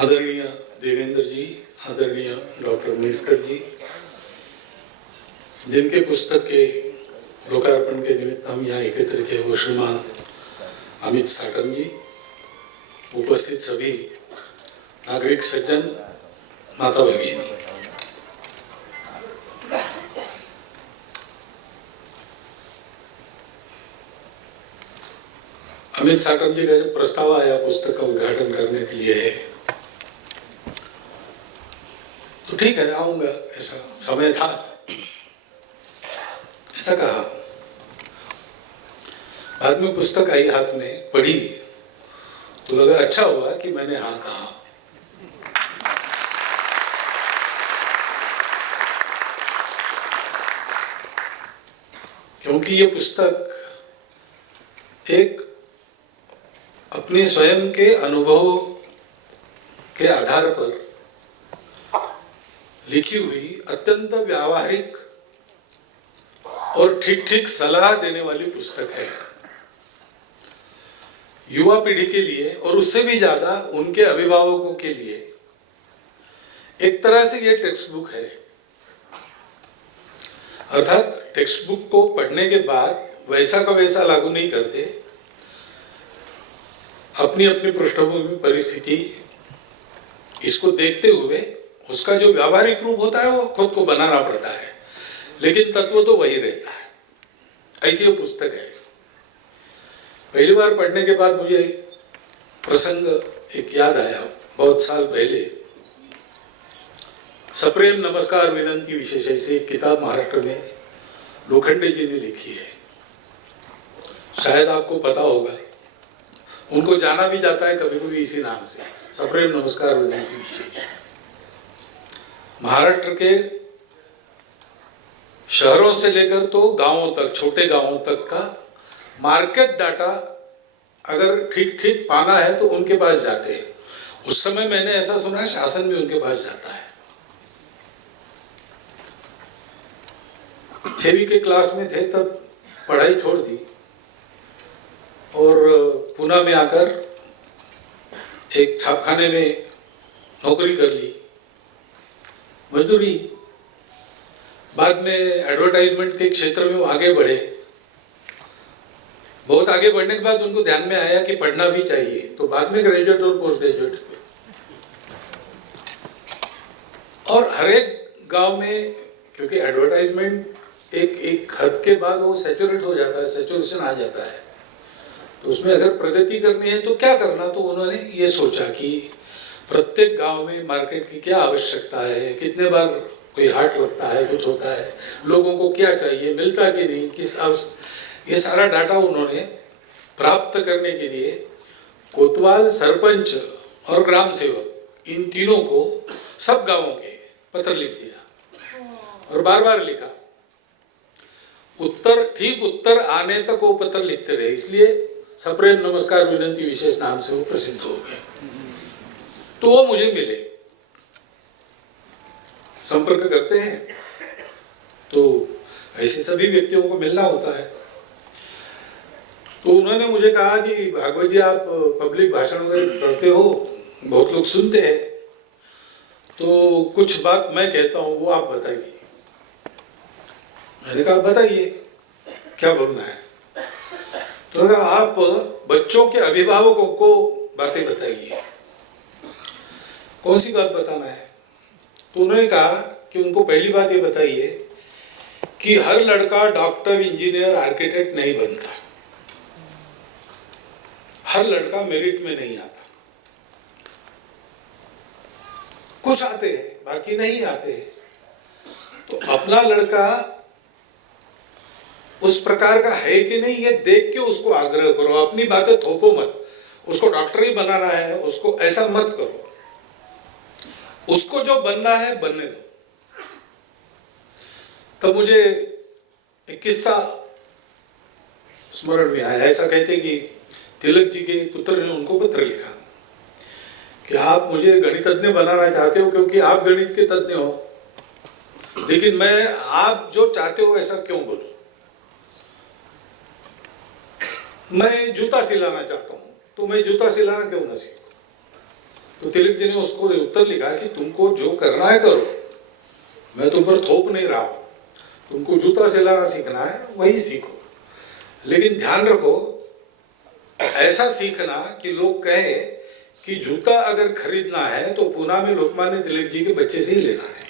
आदरणीय देवेंद्र जी, आदरणीय doctor mixer जी, जिनके पुस्तक के लोकार्पण के निमित्त हम यहाँ एकत्र किए, वो श्रीमान अमित साटम जी, उपस्थित सभी नागरिक सज्जन, माता भगिनी, अमित साटम जी का जब प्रस्ताव आया पुस्तक का उद्घाटन करने के लिए है, तो ठीक है आऊंगा, ऐसा समय था, ऐसा कहा। बाद में पुस्तक आई हाथ में, पढ़ी तो लगा अच्छा हुआ कि मैंने हाँ कहा। क्योंकि ये पुस्तक एक अपने स्वयं के अनुभव के आधार पर लिखी हुई अत्यंत व्यावहारिक और ठीक ठीक सलाह देने वाली पुस्तक है युवा पीढ़ी के लिए, और उससे भी ज्यादा उनके अभिभावकों के लिए। एक तरह से ये टेक्स्ट बुक है, अर्थात टेक्स्ट बुक को पढ़ने के बाद वैसा का वैसा लागू नहीं करते, अपनी अपनी पृष्ठभूमि परिस्थिति इसको देखते हुए उसका जो व्यावहारिक रूप होता है वो खुद को बनाना पड़ता है, लेकिन तत्व तो वही रहता है। ऐसी ये पुस्तक है। पहली बार पढ़ने के बाद मुझे प्रसंग एक याद आया, बहुत साल पहले सप्रेम नमस्कार विनंती विशेष ऐसी एक किताब महाराष्ट्र में लोखंडे जी ने लिखी है, शायद आपको पता होगा, उनको जाना भी जाता है कभी कभी इसी नाम से, सप्रेम नमस्कार विनंती विशेष। महाराष्ट्र के शहरों से लेकर तो गांवों तक, छोटे गांवों तक का मार्केट डाटा अगर ठीक ठीक पाना है तो उनके पास जाते हैं। उस समय मैंने ऐसा सुना है शासन भी उनके पास जाता है। 6वीं के क्लास में थे तब पढ़ाई छोड़ दी और पुणे में आकर एक छापखाने में नौकरी कर ली, मजदूरी। बाद में एडवर्टाइजमेंट के क्षेत्र में वो आगे बढ़े। बहुत आगे बढ़ने के बाद उनको ध्यान में आया कि पढ़ना भी चाहिए, तो बाद में ग्रेजुएट और पोस्ट ग्रेजुएट हुए। और हर एक गांव में, क्योंकि एडवर्टाइजमेंट एक हद के बाद वो सैचुरेट हो जाता है, सैचुरेशन आ जाता है, तो उसमें अगर प्रगति करनी है तो क्या करना। तो उन्होंने ये सोचा कि प्रत्येक गांव में मार्केट की क्या आवश्यकता है, कितने बार कोई हाट लगता है, कुछ होता है, लोगों को क्या चाहिए, मिलता कि नहीं, किस ये सारा डाटा उन्होंने प्राप्त करने के लिए कोतवाल, सरपंच और ग्राम सेवक, इन तीनों को सब गांवों के पत्र लिख दिया और बार बार लिखा। उत्तर आने तक वो पत्र लिखते रहे, इसलिए सप्रेम नमस्कार विनंती विशेष नाम से वो प्रसिद्ध हो गए। तो वो मुझे मिले, संपर्क करते हैं तो ऐसे सभी व्यक्तियों को मिलना होता है। तो उन्होंने मुझे कहा कि भागवत जी आप पब्लिक भाषण में करते हो, बहुत लोग सुनते हैं, तो कुछ बात मैं कहता हूँ वो आप बताइए। मैंने कहा बताइए क्या बोलना है। तो कहा आप बच्चों के अभिभावकों को बातें बताइए। कौन सी बात बताना है? तो उन्होंने कहा कि उनको पहली बात ये बताइए कि हर लड़का डॉक्टर, इंजीनियर, आर्किटेक्ट नहीं बनता, हर लड़का मेरिट में नहीं आता। कुछ आते हैं, बाकी नहीं आते हैं। तो अपना लड़का उस प्रकार का है कि नहीं ये देख के उसको आग्रह करो, अपनी बातें थोपो मत। उसको डॉक्टर ही बनाना है, उसको ऐसा मत करो, उसको जो बनना है बनने दो। तब मुझे एक किस्सा स्मरण में आया। ऐसा कहते कि तिलक जी के पुत्र ने उनको पत्र लिखा कि आप मुझे गणितज्ञ बनाना चाहते हो क्योंकि आप गणित के तज्ञ हो, लेकिन मैं आप जो चाहते हो ऐसा क्यों बनूं? मैं जूता सिलाना चाहता हूं, तो मैं जूता सिलाना क्यों ना सीखूं? तो तिलक जी ने उसको उत्तर लिखा कि तुमको जो करना है करो, मैं तुम पर थोप नहीं रहा हूं, तुमको जूता सिलाना सीखना है वही सीखो, लेकिन ध्यान रखो ऐसा सीखना कि लोग कहे कि जूता अगर खरीदना है तो पूना में लोकमान्य तिलक जी के बच्चे से ही लेना है।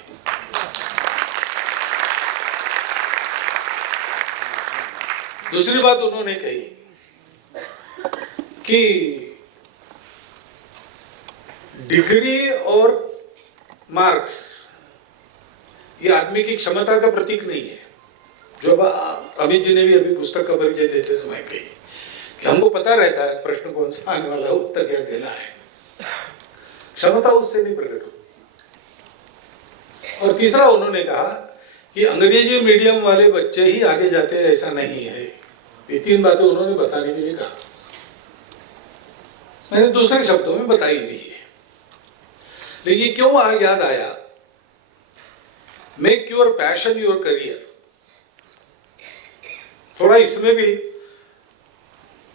दूसरी बात उन्होंने कही कि डिग्री और मार्क्स ये आदमी की क्षमता का प्रतीक नहीं है। जो अमित जी ने भी अभी पुस्तक का परिचय देते समय कही कि हमको पता रहता है प्रश्न कौन सा आने वाला, उत्तर क्या देना है, क्षमता उससे नहीं प्रकट होती। और तीसरा उन्होंने कहा कि अंग्रेजी मीडियम वाले बच्चे ही आगे जाते हैं, ऐसा नहीं है। ये तीन बातें उन्होंने बताने के लिए कहा, मैंने दूसरे शब्दों में बताई भी है। लेकिन क्यों याद आया, make your passion your career, थोड़ा इसमें भी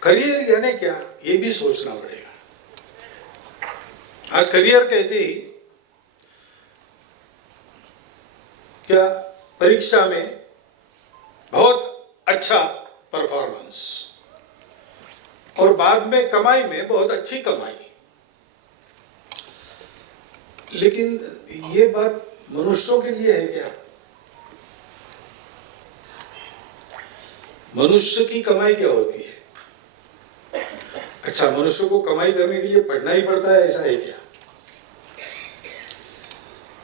करियर यानी क्या ये भी सोचना पड़ेगा। आज करियर कहते ही क्या परीक्षा में बहुत अच्छा परफॉर्मेंस और बाद में कमाई में बहुत अच्छी कमाई, लेकिन ये बात मनुष्यों के लिए है क्या? मनुष्य की कमाई क्या होती है? अच्छा, मनुष्य को कमाई करने के लिए पढ़ना ही पड़ता है, ऐसा है क्या?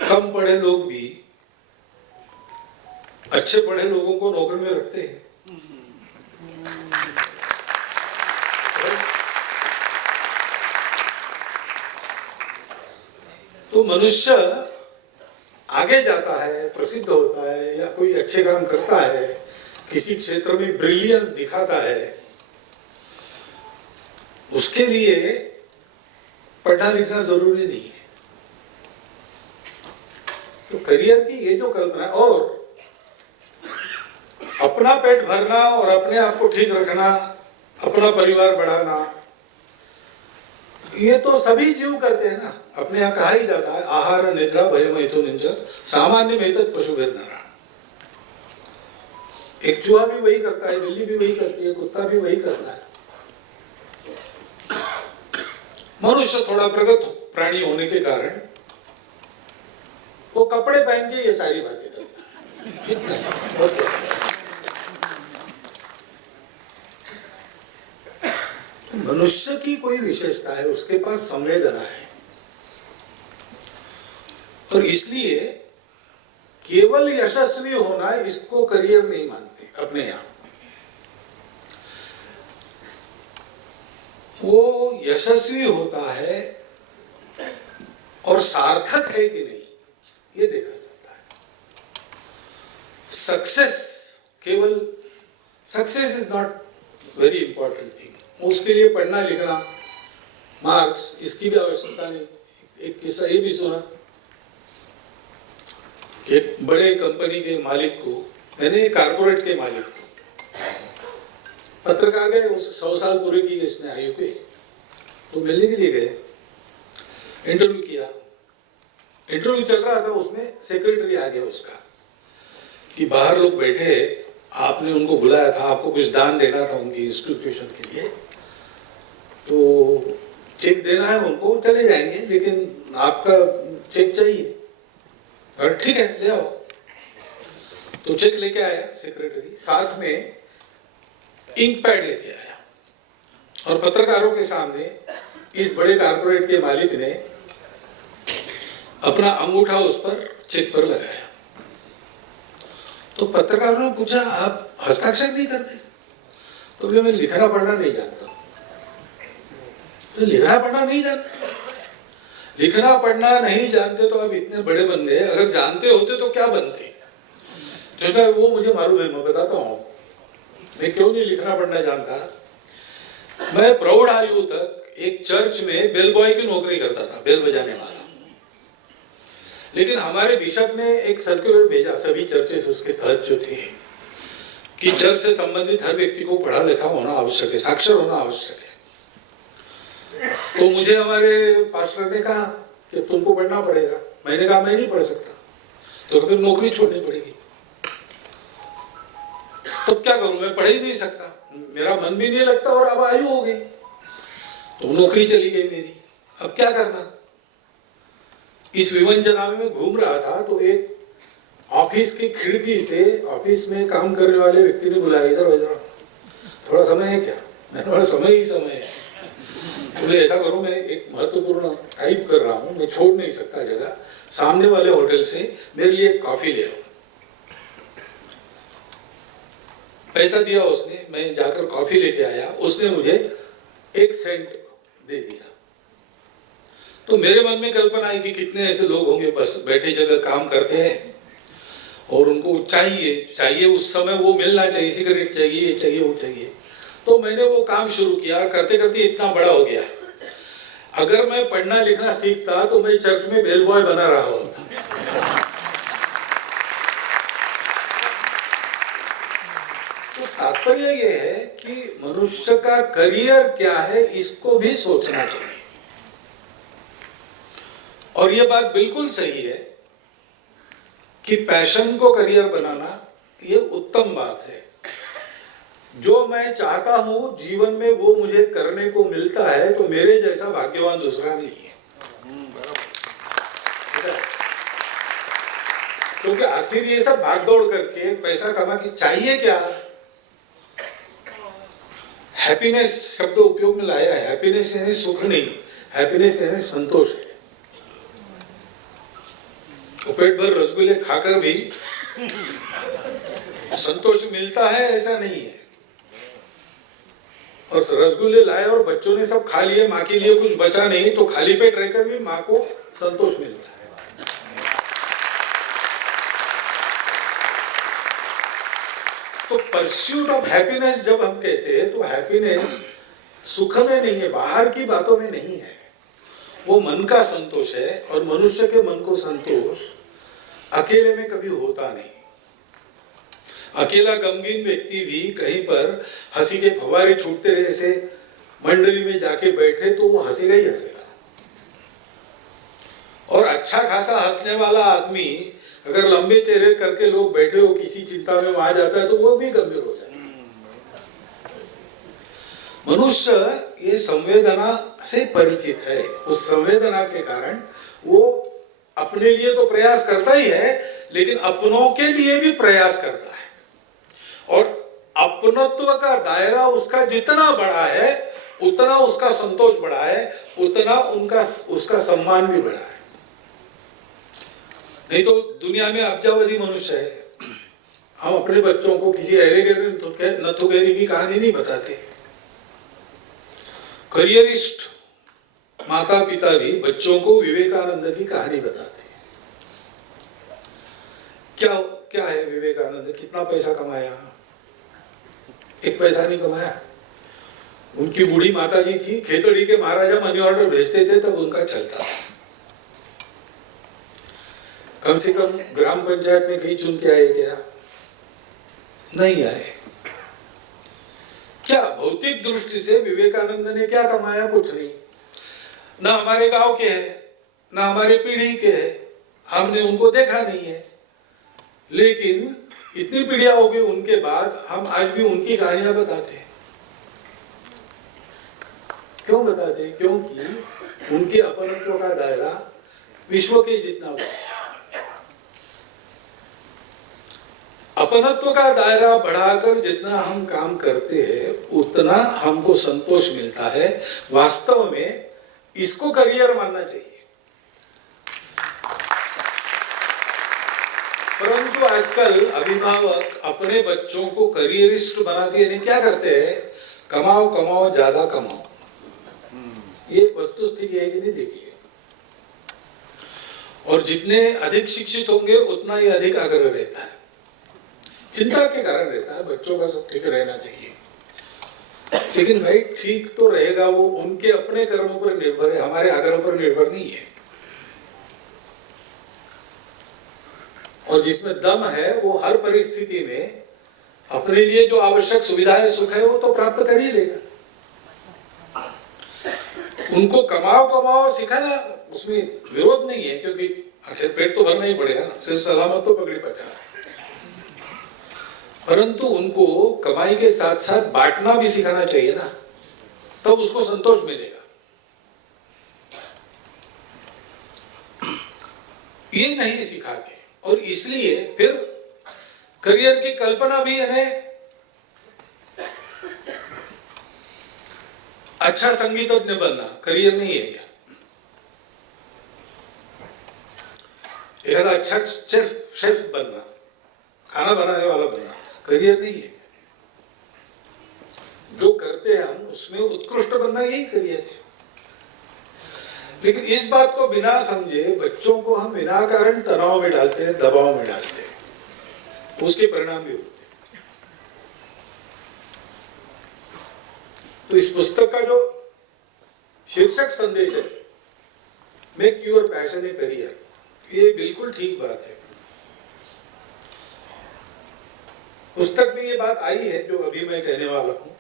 कम पढ़े लोग भी अच्छे पढ़े लोगों को नौकरी में रखते हैं। तो मनुष्य आगे जाता है, प्रसिद्ध होता है या कोई अच्छे काम करता है, किसी क्षेत्र में ब्रिलियंस दिखाता है, उसके लिए पढ़ना लिखना जरूरी नहीं है। तो करियर की ये जो कल्पना, और अपना पेट भरना और अपने आप को ठीक रखना, अपना परिवार बढ़ाना, ये तो सभी जीव करते हैं ना। अपने यहाँ कहा ही जाता है आहार निद्रा भयम हेतु सामान्य में तत् पशु भेद नारायण। एक चूहा भी वही करता है, बिल्ली भी वही करती है, कुत्ता भी वही करता है। मनुष्य थोड़ा प्रगत प्राणी होने के कारण वो कपड़े पहन के ये सारी बातें करता है, इतना ही। मनुष्य की कोई विशेषता है, उसके पास संवेदना है, और इसलिए केवल यशस्वी होना इसको करियर नहीं मानते अपने यहां। वो यशस्वी होता है और सार्थक है कि नहीं ये देखा जाता है। सक्सेस केवल success is not very important thing. उसके लिए पढ़ना लिखना, मार्क्स, इसकी भी आवश्यकता नहीं। एक किस्सा ये भी सुना कि बड़े कंपनी के मालिक को, यानी कारपोरेट के मालिक को, पत्रकार गए, 100 साल पूरे किए इसने आयु पे, तो मिलने के लिए गए, इंटरव्यू किया। इंटरव्यू चल रहा था, उसमें सेक्रेटरी आ गया उसका कि बाहर लोग बैठे, आपने उनको बुलाया था, आपको कुछ दान देना था उनकी इंस्टीट्यूशन के लिए, तो चेक देना है उनको, चले जाएंगे, लेकिन आपका चेक चाहिए। और ठीक है, ले आओ। तो चेक लेके आया सेक्रेटरी, साथ में इंक पैड लेके आया, और पत्रकारों के सामने इस बड़े कारपोरेट के मालिक ने अपना अंगूठा उस पर चेक पर लगाया। तो पत्रकारों ने पूछा, आप हस्ताक्षर नहीं करते? तो भी मैं लिखना पढ़ना नहीं जानता। तो लिखना पढ़ना नहीं जानते, लिखना पढ़ना नहीं जानते तो आप इतने बड़े बन गए, अगर जानते होते तो क्या बनते? तो वो मुझे मालूम है, मैं बताता हूँ मैं क्यों नहीं लिखना पढ़ना जानता। मैं प्रौढ़ आयु तक एक चर्च में बेल बॉय की नौकरी करता था, बेल बजाने वाला। लेकिन हमारे बिशप ने एक सर्कुलर भेजा सभी चर्चेस उसके तहत जो थे कि चर्च से संबंधित हर व्यक्ति को पढ़ा लिखा होना आवश्यक है, साक्षर होना आवश्यक है। तो मुझे हमारे पास्टर ने कहा कि तुमको पढ़ना पड़ेगा। मैंने कहा मैं नहीं पढ़ सकता, तो फिर नौकरी छोड़नी पड़ेगी। तो क्या करूं, मैं पढ़ ही नहीं सकता, मेरा मन भी नहीं लगता और अब आयु हो गई, तो नौकरी चली गई मेरी। अब क्या करना। इस विवंचना में घूम रहा था तो एक ऑफिस की खिड़की से ऑफिस में काम करने वाले व्यक्ति ने बुलाया, इधर इधर थोड़ा समय है क्या। मैंने बोला समय ही समय है। बोले ऐसा करो, मैं एक महत्वपूर्ण टाइप कर रहा हूँ, मैं छोड़ नहीं सकता जगह, सामने वाले होटल से मेरे लिए एक कॉफी ले आओ। पैसा दिया उसने, मैं जाकर कॉफी लेके आया, उसने मुझे 1 सेंट दे दिया। तो मेरे मन में कल्पना आई कि कितने ऐसे लोग होंगे बस बैठे जगह काम करते हैं और उनको चाहिए उस समय वो मिलना चाहिए, सिगरेट चाहिए, चाहिए वो चाहिए। तो मैंने वो काम शुरू किया और करते करते इतना बड़ा हो गया। अगर मैं पढ़ना लिखना सीखता तो मैं चर्च में बेल बॉय बना रहा होता। तो तात्पर्य ये है कि मनुष्य का करियर क्या है, इसको भी सोचना चाहिए। और ये बात बिल्कुल सही है कि पैशन को करियर बनाना ये उत्तम बात है। जो मैं चाहता हूं जीवन में वो मुझे करने को मिलता है तो मेरे जैसा भाग्यवान दूसरा नहीं है। क्योंकि आखिर ये सब भागदौड़ करके पैसा कमा के चाहिए क्या। हैप्पीनेस शब्द उपयोग में लाया है। हैप्पीनेस यानी सुख नहीं, हैप्पीनेस यानी संतोष है। पेट भर रसगुल्ले खाकर भी संतोष मिलता है ऐसा नहीं है। और रसगुल्ले लाए और बच्चों ने सब खा लिए, माँ के लिए कुछ बचा नहीं, तो खाली पेट रहकर भी माँ को संतोष मिलता है। तो परस्यूट ऑफ हैप्पीनेस जब हम कहते हैं तो हैप्पीनेस सुख में नहीं है, बाहर की बातों में नहीं है, वो मन का संतोष है। और मनुष्य के मन को संतोष अकेले में कभी होता नहीं। अकेला गमगीन व्यक्ति भी कहीं पर हंसी के फव्वारे छूटते रहे से मंडली में जाके बैठे तो वो हंसेगा ही हंसेगा। और अच्छा खासा हंसने वाला आदमी अगर लंबे चेहरे करके लोग बैठे हो किसी चिंता में वहां जाता है तो वो भी गंभीर हो जाता है। मनुष्य ये संवेदना से परिचित है। उस संवेदना के कारण वो अपने लिए तो प्रयास करता ही है, लेकिन अपनों के लिए भी प्रयास करता है। और अपनत्व का दायरा उसका जितना बड़ा है उतना उसका संतोष बड़ा है, उतना उसका सम्मान भी बड़ा है। नहीं तो दुनिया में अब्जावधि मनुष्य है, हम अपने बच्चों को किसी अरे गहरे नथुगेरी की कहानी नहीं बताते। करियरिस्ट माता पिता भी बच्चों को विवेकानंद की कहानी बताते। क्या है विवेकानंद, कितना पैसा कमाया, एक पैसा नहीं कमाया। उनकी बूढ़ी माता जी थी, खेतड़ी के महाराजा मनी ऑर्डर भेजते थे तब उनका चलता था। कम से कम ग्राम पंचायत में कहीं चुन के आए क्या? नहीं आए। क्या भौतिक दृष्टि से विवेकानंद ने क्या कमाया? कुछ नहीं। ना हमारे गांव के हैं, ना हमारी पीढ़ी के हैं, हमने उनको देखा नहीं है। लेकिन इतनी पीढ़ियां हो गई उनके बाद हम आज भी उनकी कहानियां बताते हैं। क्यों बताते हैं? क्योंकि उनके अपनत्व का दायरा विश्व के जितना बड़ा है। अपनत्व का दायरा बढ़ाकर जितना हम काम करते हैं उतना हमको संतोष मिलता है। वास्तव में इसको करियर मानना चाहिए। परंतु आजकल अभिभावक अपने बच्चों को करियरिस्ट बनाते हैं। क्या करते हैं? कमाओ कमाओ ज्यादा कमाओ। ये वस्तुस्थिति है कि नहीं? देखिए, और जितने अधिक शिक्षित होंगे उतना ही अधिक आग्रह रहता है, चिंता के कारण रहता है। बच्चों का सब ठीक रहना चाहिए, लेकिन भाई ठीक तो रहेगा वो उनके अपने कर्मों पर निर्भर है, हमारे आग्रह पर निर्भर नहीं है। और जिसमें दम है वो हर परिस्थिति में अपने लिए जो आवश्यक सुविधाएं सुख है वो तो प्राप्त कर ही लेगा। उनको कमाओ कमाओ सिखाना, उसमें विरोध नहीं है, क्योंकि आखिर पेट तो भरना ही पड़ेगा ना, सिर्फ सलामत तो पकड़ी 50। परंतु उनको कमाई के साथ साथ बांटना भी सिखाना चाहिए ना, तब उसको संतोष मिलेगा। ये नहीं सिखाते, और इसलिए फिर करियर की कल्पना भी है, अच्छा संगीतज्ञ बनना करियर नहीं है क्या? एक अच्छा शेफ बनना, खाना बनाने वाला बनना करियर नहीं है। जो करते हैं हम उसमें उत्कृष्ट बनना यही करियर है। लेकिन इस बात को बिना समझे बच्चों को हम बिना कारण तनाव में डालते हैं, दबाव में डालते हैं, उसके परिणाम भी होते हैं। तो इस पुस्तक का जो शीर्षक संदेश है, make your passion a career, ये बिल्कुल ठीक बात है। पुस्तक में ये बात आई है जो अभी मैं कहने वाला हूं,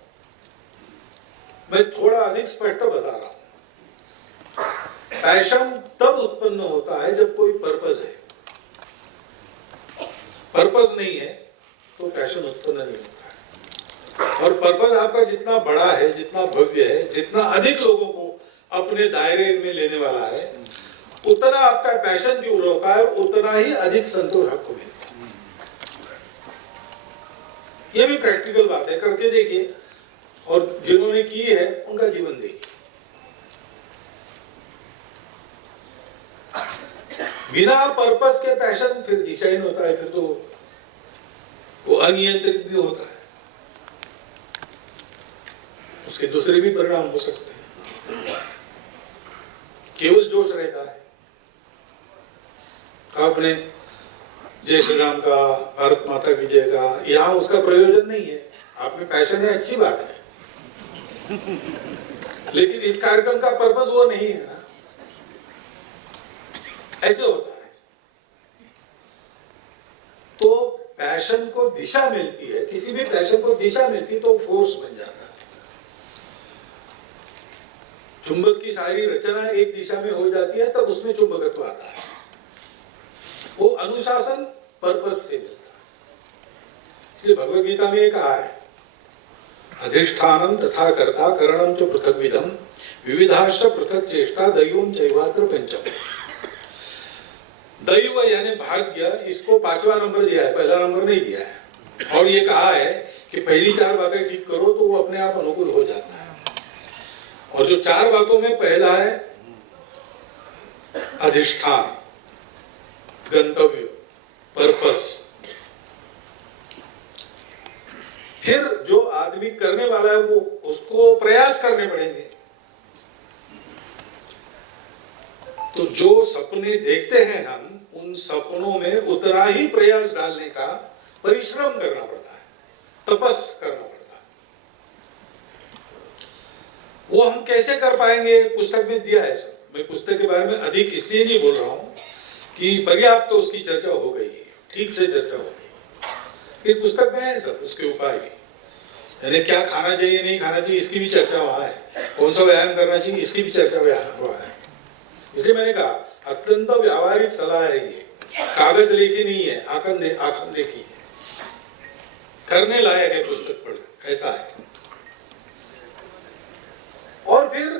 मैं थोड़ा अधिक स्पष्ट बता रहा हूं। पैशन तब उत्पन्न होता है जब कोई पर्पस है, पर्पस नहीं है तो पैशन उत्पन्न नहीं होता है। और पर्पस आपका जितना बड़ा है, जितना भव्य है, जितना अधिक लोगों को अपने दायरे में लेने वाला है, उतना आपका पैशन भी होता है और उतना ही अधिक संतोष आपको मिलता है। ये भी प्रैक्टिकल बात है, करके देखिए, और जिन्होंने की है उनका जीवन देखिए। बिना पर्पस के पैशन फिर दिशाहीन होता है, फिर तो वो अनियंत्रित भी होता है, उसके दूसरे भी परिणाम हो सकते हैं। केवल जोश रहता है, आपने जय श्री राम का, भारत माता की जय का, यहां उसका प्रयोजन नहीं है। आपने पैशन है, अच्छी बात है, लेकिन इस कार्यक्रम का पर्पस वो नहीं है ना। ऐसे होता है। तो पैशन को दिशा मिलती है, किसी भी पैशन को दिशा मिलती तो फोर्स बन जाता है। चुंबक की सारी रचना एक दिशा में हो जाती है, तब उसमें चुंबकत्व आता है। वो अनुशासन पर्पस से मिलता है। इसलिए भगवद गीता में कहा है, अधिष्ठानम तथा कर्ता करणम च पृथक विधम विविधाश्च पृथक चेष्टा दैवम चैवात्र पंचम। दैव यानी भाग्य, इसको 5वां नंबर दिया है, पहला नंबर नहीं दिया है। और ये कहा है कि पहली 4 बातें ठीक करो तो वो अपने आप अनुकूल हो जाता है। और जो 4 बातों में पहला है अधिष्ठान, गंतव्य, पर्पस। फिर जो आदमी करने वाला है वो उसको प्रयास करने पड़ेंगे। तो जो सपने देखते हैं हम, उन सपनों में उतना ही प्रयास डालने का परिश्रम करना पड़ता है, तपस करना पड़ता है। वो हम कैसे कर पाएंगे, पुस्तक में दिया है सब। मैं पुस्तक के बारे में अधिक इसलिए नहीं बोल रहा हूं कि पर्याप्त तो उसकी चर्चा हो गई है, ठीक से चर्चा हो गई। फिर पुस्तक में है सब उसके उपाय भी, यानी क्या खाना चाहिए नहीं खाना चाहिए इसकी भी चर्चा वहां है, कौन सा व्यायाम करना चाहिए इसकी भी चर्चा वहां है। इसलिए मैंने कहा अत्यंत व्यावहारिक सलाह है ये, कागज लेके नहीं है, आखन देखी है, करने लायक है पुस्तक पढ़, ऐसा है। और फिर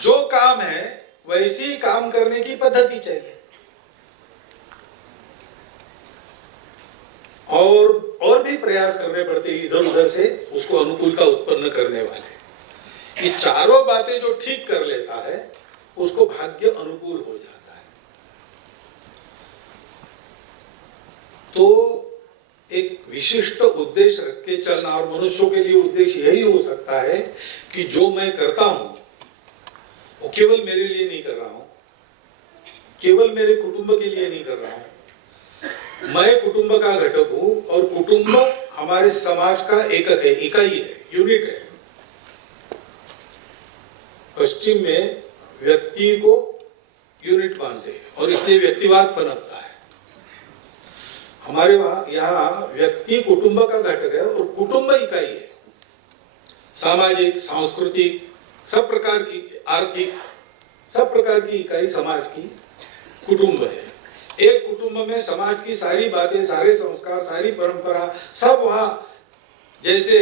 जो काम है वैसी काम करने की पद्धति चाहिए, और भी प्रयास करने पड़ते इधर उधर से उसको अनुकूलता उत्पन्न करने वाले। ये चारों बातें जो ठीक कर लेता है उसको भाग्य अनुकूल हो जाता है। तो एक विशिष्ट उद्देश्य रख के चलना, और मनुष्यों के लिए उद्देश्य यही हो सकता है कि जो मैं करता हूं वो केवल मेरे लिए नहीं कर रहा हूं, केवल मेरे कुटुंब के लिए नहीं कर रहा हूं, मैं कुटुंब का घटक हूं और कुटुंब हमारे समाज का एकक है, इकाई है, यूनिट है। पश्चिम में व्यक्ति को यूनिट मानते हैं और इसलिए व्यक्तिवाद पनपता है। हमारे वहां यहाँ व्यक्ति कुटुंब का घटक है और कुटुंब इकाई है, सामाजिक, सांस्कृतिक, सब प्रकार की आर्थिक, सब प्रकार की इकाई समाज की कुटुंब है। एक कुटुंब में समाज की सारी बातें, सारे संस्कार, सारी परंपरा सब वहां जैसे,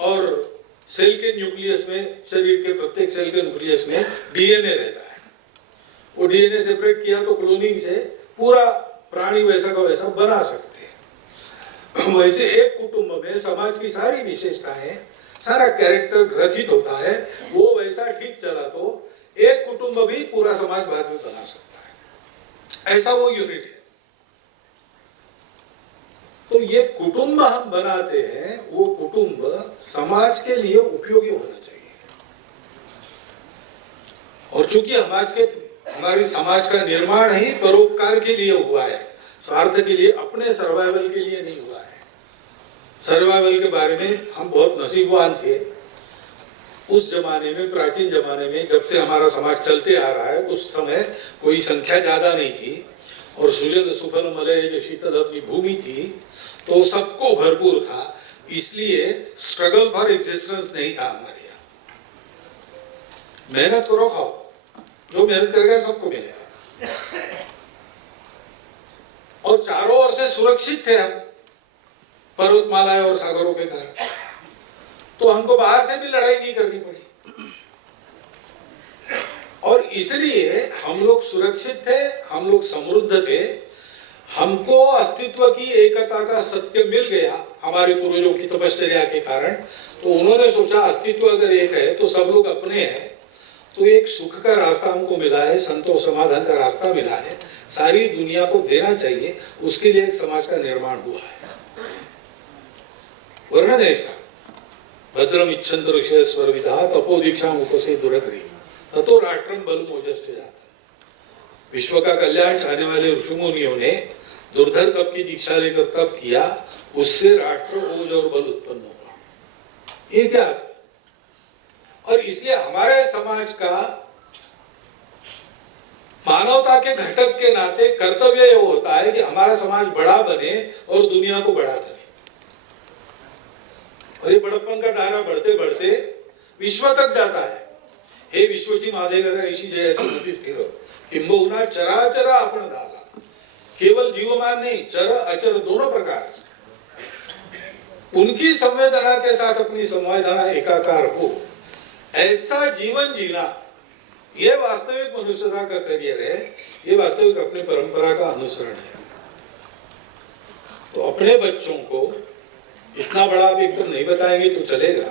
और सेल के न्यूक्लियस में, शरीर के प्रत्येक सेल के न्यूक्लियस में डीएनए रहता है। वो डीएनए सेपरेट किया तो क्लोनिंग से पूरा प्राणी वैसा का वैसा बना सकते हैं। वैसे एक कुटुंब में समाज की सारी विशेषताएं, सारा कैरेक्टर ग्रथित होता है। वो वैसा ठीक चला तो एक कुटुंब भी पूरा समाज बाद में बना सकता है। ऐसा वो यूनिट है। तो ये कुटुंब हम बनाते हैं, वो कुटुंब समाज के लिए उपयोगी होना चाहिए। और चूंकि हमारी समाज का निर्माण ही परोपकार के लिए हुआ है, स्वार्थ के लिए, अपने सर्वाइवल के लिए नहीं हुआ है। सर्वाइवल के बारे में हम बहुत नसीबवान थे। उस जमाने में, प्राचीन जमाने में, जब से हमारा समाज चलते आ रहा है, उस समय कोई संख्या ज्यादा नहीं थी और सुजल सुफल मलय जो शीतल अपनी भूमि थी, तो सबको भरपूर था। इसलिए स्ट्रगल फॉर एग्जिस्टेंस नहीं था हमारे यहाँ। मेहनत करो, खाओ, जो मेहनत करेगा सबको मिलेगा। और चारों ओर से सुरक्षित थे हम, पर्वतमालाएं और सागरों के कारण। तो हमको बाहर से भी लड़ाई नहीं करनी पड़ी। और इसलिए हम लोग सुरक्षित थे, हम लोग समृद्ध थे। हमको अस्तित्व की एकता का सत्य मिल गया हमारे पूर्वजों की तपश्चर्या के कारण। तो उन्होंने सोचा अस्तित्व अगर एक है तो सब लोग अपने हैं, तो एक सुख का रास्ता हमको मिला है, संतोष समाधान का रास्ता मिला है, सारी दुनिया को देना चाहिए। उसके लिए एक समाज का निर्माण हुआ है। वर्णन है इसका, भद्रम इच्छन्त ऋषय स्वर्विता तपो दीक्षा उपसे दुरकरी ततो राष्ट्रम बलम ओजस्व जाता। विश्व का कल्याण चाहने वाले ऋषि मुनियों ने दुर्धर तप की दीक्षा लेकर तप किया, उससे राष्ट्र ओज और बल उत्पन्न हुआ। ये इतिहास है। और इसलिए हमारे समाज का मानवता के घटक के नाते कर्तव्य ये होता है कि हमारा समाज बड़ा बने और दुनिया को बड़ा करे। और ये बड़प्पन का दायरा बढ़ते बढ़ते विश्व तक जाता है। हे विश्वची माझे घर ऐशी जयाची मती स्थिर किंबहुना चराचर आपण झाला। केवल जीवमान नहीं, चर अचर दोनों प्रकार, उनकी संवेदना के साथ अपनी संवेदना एकाकार हो, ऐसा जीवन जीना, ये वास्तविक मनुष्यता का करियर है। ये वास्तविक अपने परंपरा का अनुसरण है। तो अपने बच्चों को इतना बड़ा भी एकदम नहीं बताएंगे तो चलेगा,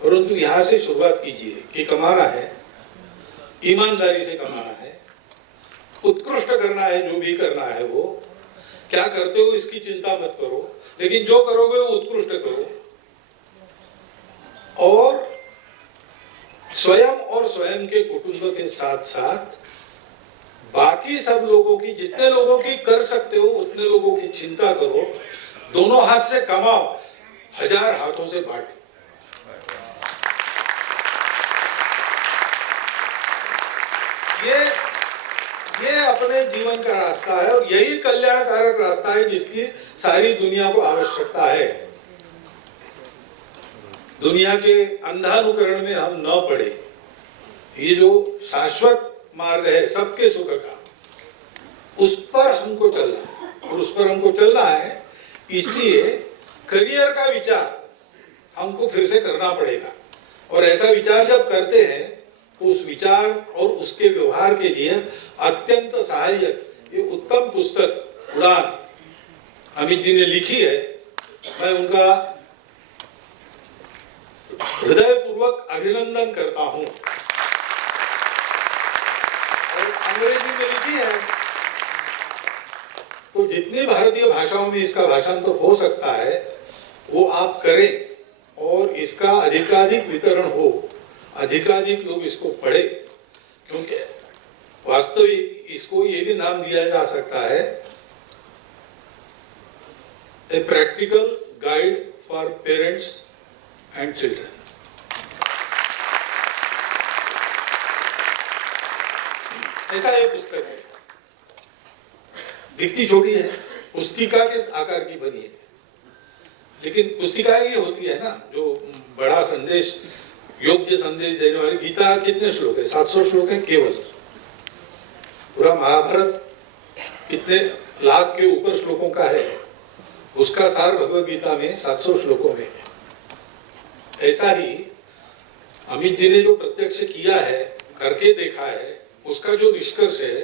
परंतु यहां से शुरुआत कीजिए कि कमाना है, ईमानदारी से कमाना है, उत्कृष्ट करना है, जो भी करना है वो क्या करते हो इसकी चिंता मत करो, लेकिन जो करोगे वो उत्कृष्ट करो। और स्वयं और स्वयं के कुटुंब के साथ साथ बाकी सब लोगों की, जितने लोगों की कर सकते हो उतने लोगों की चिंता करो। दोनों हाथ से कमाओ, 1000 हाथों से बांटो। ये अपने जीवन का रास्ता है और यही कल्याणकारक रास्ता है जिसकी सारी दुनिया को आवश्यकता है। दुनिया के अंधानुकरण में हम न पड़े। ये जो शाश्वत मार्ग है सबके सुख का, उस पर हमको चलना है। और उस पर हमको चलना है इसलिए करियर का विचार हमको फिर से करना पड़ेगा। और ऐसा विचार जब करते हैं तो उस विचार और उसके व्यवहार के लिए अत्यंत सहायक ये उत्तम पुस्तक उड़ान अमित जी ने लिखी है। मैं उनका हृदयपूर्वक अभिनंदन करता हूं। और अंग्रेजी में लिखी है, तो जितनी भारतीय भाषाओं में इसका भाषांतर हो सकता है वो आप करें और इसका अधिकाधिक वितरण हो, अधिकाधिक लोग इसको पढ़े। क्योंकि वास्तविक इसको ये भी नाम दिया जा सकता है, a practical guide for parents and children. ऐसा ये पुस्तक है, दिखती छोटी है, पुस्तिका के आकार की बनी है, लेकिन पुस्तिका ही होती है ना जो बड़ा संदेश योग्य संदेश देने वाली गीता कितने श्लोक है? 700 श्लोक है केवल। पूरा महाभारत कितने लाख के ऊपर श्लोकों का है, उसका सार भगवत गीता में 700 श्लोकों में है। ऐसा ही अमित जी ने जो प्रत्यक्ष किया है, करके देखा है, उसका जो निष्कर्ष है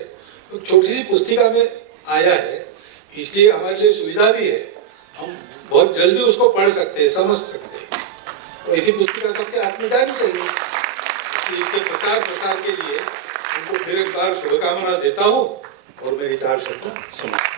तो छोटी सी पुस्तिका में आया है, इसलिए हमारे लिए सुविधा भी है, हम बहुत जल्दी उसको पढ़ सकते हैं, समझ सकते हैं। तो इसी पुस्तिका सबके हाथ में डाली चाहिए। इसके प्रचार प्रसार के लिए उनको फिर एक बार शुभकामना देता हूँ और मेरी 4 शब्द समाप्त।